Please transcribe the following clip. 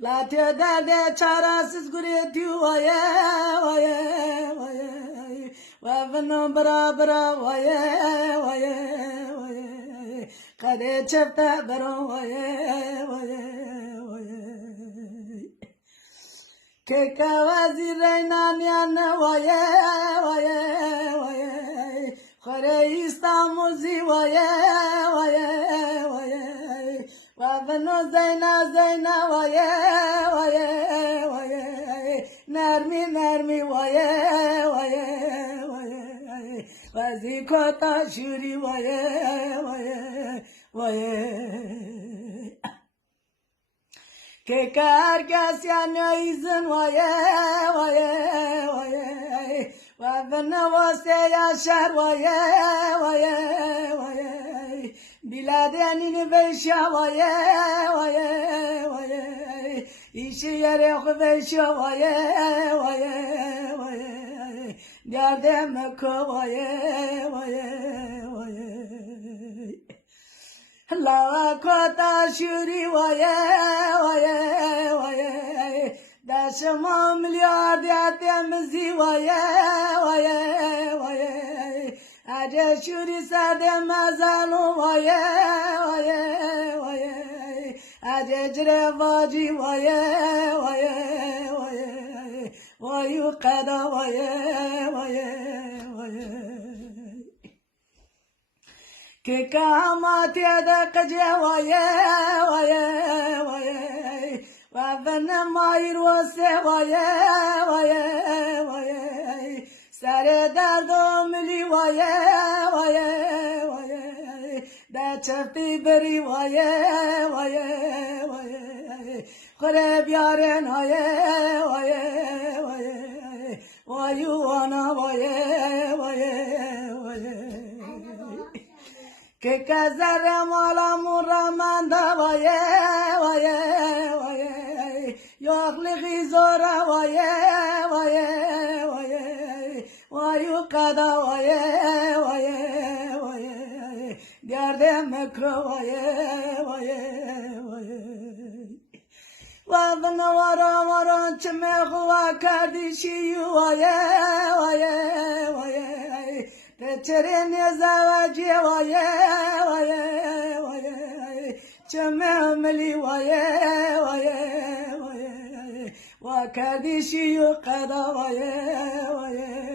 Latya derde çaresiz güretiyor vaye vaye vaye Vavno bra bra vaye vaye vaye Kade çefte bro vaye vaye vaye Keka vazireyna nyan vaye vaye vaye Khare İstanbul'zi vaye vaye vaye Vavno zeyna zeyna vaye vaye vaye Nermi nermi vaye vaye vaye Vazi kota şuri vaye vaye vaye Keka herkes yanıyor izin vaye vaye vaye Vavno vase yaşar vaye vaye vaye Biladenini beşya vaye vaye vaye İşi yere beşya vaye vaye vaye Derdem kovaye vaye vaye La kota şuri vaye vaye vaye Daşıma milyar diyetemizi vaye vaye vaye Ade şuri sade mazalu vaye vaye vaye Ade cire vaci vaye vaye vaye Vayu kada vaye vaye vaye Keka matiyada kaje vaye vaye vaye Vavna mayr vase vaye vaye vaye Sare dardo mili vaye vaye vaye Da çefti beri vaye vaye vaye Khreb yaren haye vaye vaye Vayu ana vaye vaye vaye Keka zerre mala muramanda vaye vaye vaye Yokluğu zora vaye vaye vaye Vayu kada vaye vaye vaye Derdem kovaye vaye vaye Vavna vara vara çime huva kardeşi vaye vaye vaye Teçerine zavaci vaye vaye vaye Çime ömeli vaye vaye vaye Va kardeşi kada vaye vaye